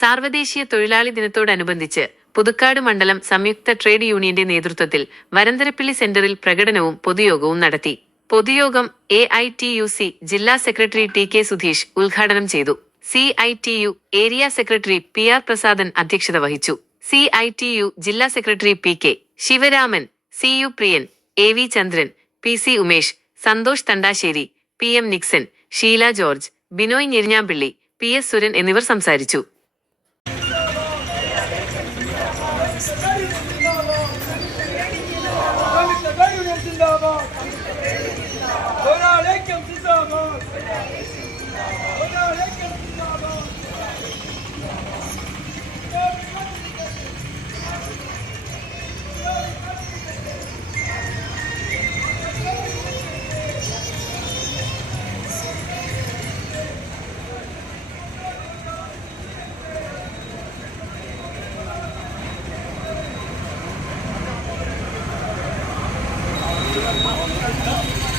സാർവദേശീയ തൊഴിലാളി ദിനത്തോടനുബന്ധിച്ച് പുതുക്കാട് മണ്ഡലം സംയുക്ത ട്രേഡ് യൂണിയന്റെ നേതൃത്വത്തിൽ വരന്തരപ്പിള്ളി സെന്ററിൽ പ്രകടനവും പൊതുയോഗവും നടത്തി. പൊതുയോഗം A I T U C ജില്ലാ സെക്രട്ടറി ടി കെ സുധീഷ് ഉദ്ഘാടനം ചെയ്തു. C I T U area secretary P R Prasadan അധ്യക്ഷത വഹിച്ചു. സി ഐ ടി യു ജില്ലാ secretary P K Sivaraman C U Priyan A V Chandran P C Umesh Santhosh Thandassery P M Nixon Sheela George Binoy Njerinjampilly P S Suran എന്നിവർ സംസാരിച്ചു. تباين زنداباد قوم التباين زنداباد قول عليكم زنداباد I want to.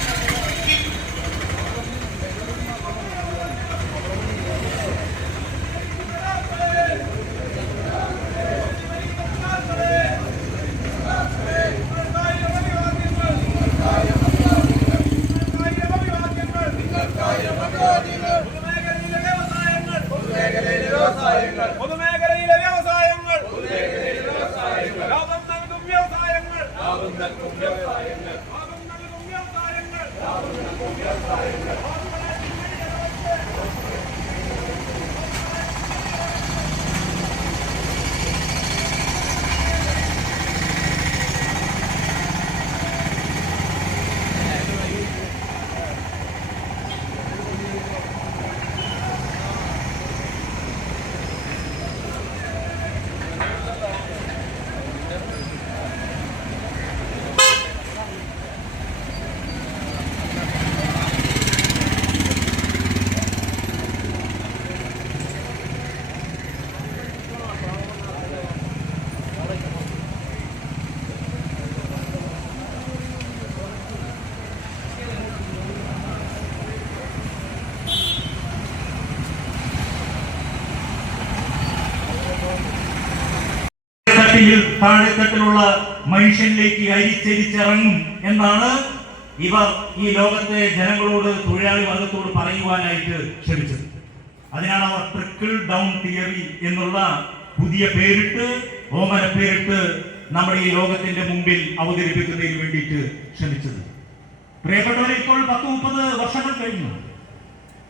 തട്ടിൽ താഴെത്തട്ടിലുള്ള മനുഷ്യനിലേക്ക് അരിച്ചരിച്ചിറങ്ങും എന്നാണ് ഇവർ ഈ ലോകത്തെ ജനങ്ങളോട് തൊഴിലാളി വർഗത്തോട് പറയുവാനായിട്ട് ശ്രമിച്ചത് അതിനാണ് അവർ ട്രിക്കിൾ ഡൗൺ തിയറി എന്നുള്ള പുതിയ പേരിട്ട് ഓമന പേരിട്ട് നമ്മുടെ ഈ ലോകത്തിന്റെ മുമ്പിൽ അവതരിപ്പിക്കുന്നതിന് വേണ്ടിയിട്ട് ശ്രമിച്ചത് പ്രിയപ്പെട്ടവരെ ഇപ്പോൾ പത്ത് മുപ്പത് വർഷങ്ങൾ കഴിഞ്ഞു.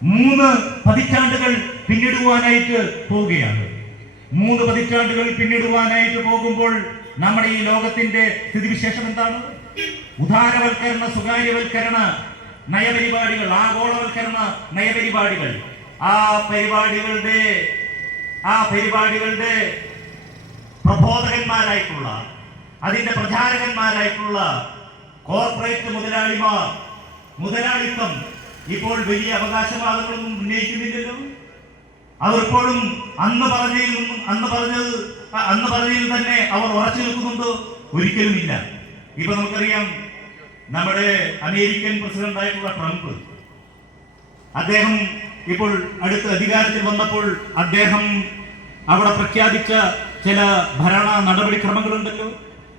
മൂന്ന് പതിറ്റാണ്ടുകൾ പിന്നിടുവാനായിട്ട് പോവുകയാണ്. മൂന്ന് പതിറ്റാണ്ടുകൾ പിന്നിടുവാനായിട്ട് പോകുമ്പോൾ നമ്മുടെ ഈ ലോകത്തിന്റെ സ്ഥിതിവിശേഷം എന്താണ്? ഉദാരവൽക്കരണ സ്വകാര്യവൽക്കരണ നയപരിപാടികൾ ആഗോളവൽക്കരണ നയപരിപാടികൾ. ആ പരിപാടികളുടെ ആ പരിപാടികളുടെ പ്രബോധകന്മാരായിട്ടുള്ള അതിന്റെ പ്രചാരകന്മാരായിട്ടുള്ള കോർപ്പറേറ്റ് മുതലാളിമാർ മുതലാളിത്തം ഇപ്പോൾ വലിയ അവകാശവാദങ്ങളൊന്നും ഉന്നയിക്കുന്നില്ലല്ലോ. അവർ ഇപ്പോഴും അന്ന് പറഞ്ഞതിൽ നിന്നും അന്ന് പറഞ്ഞത് അന്ന് പറഞ്ഞതിൽ തന്നെ അവർ ഉറച്ചു നിൽക്കുന്നുണ്ടോ. ഒരിക്കലുമില്ല. ഇപ്പൊ നമുക്കറിയാം നമ്മുടെ അമേരിക്കൻ പ്രസിഡന്റ് ആയിട്ടുള്ള ട്രംപ് അദ്ദേഹം ഇപ്പോൾ അടുത്ത അധികാരത്തിൽ വന്നപ്പോൾ അദ്ദേഹം അവിടെ പ്രഖ്യാപിച്ച ചില ഭരണ നടപടിക്രമങ്ങളുണ്ടല്ലോ.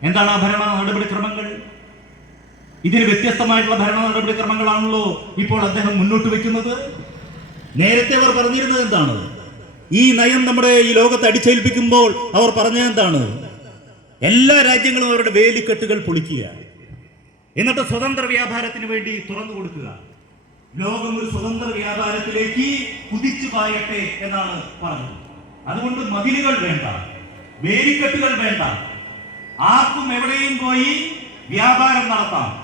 എന്താണ് ആ ഭരണ നടപടിക്രമങ്ങൾ? ഇതിന് വ്യത്യസ്തമായിട്ടുള്ള ഭരണ നടപടിക്രമങ്ങളാണല്ലോ ഇപ്പോൾ അദ്ദേഹം മുന്നോട്ട് വെക്കുന്നത് നേരത്തെ അവർ പറഞ്ഞിരുന്നത് എന്താണ്? ഈ നയം നമ്മുടെ ഈ ലോകത്തെ അടിച്ചേൽപ്പിക്കുമ്പോൾ അവർ പറഞ്ഞത് എന്താണ്? എല്ലാ രാജ്യങ്ങളും അവരുടെ വേലിക്കെട്ടുകൾ പൊളിക്കുക. എന്നിട്ട് സ്വതന്ത്ര വ്യാപാരത്തിന് വേണ്ടി തുറന്നു കൊടുക്കുക. ലോകം ഒരു സ്വതന്ത്ര വ്യാപാരത്തിലേക്ക് കുതിച്ചു പായട്ടെ എന്നാണ് പറഞ്ഞത്. അതുകൊണ്ട് മതിലുകൾ വേണ്ട വേലിക്കെട്ടുകൾ വേണ്ട. ആർക്കും എവിടെയും പോയി വ്യാപാരം നടത്താം.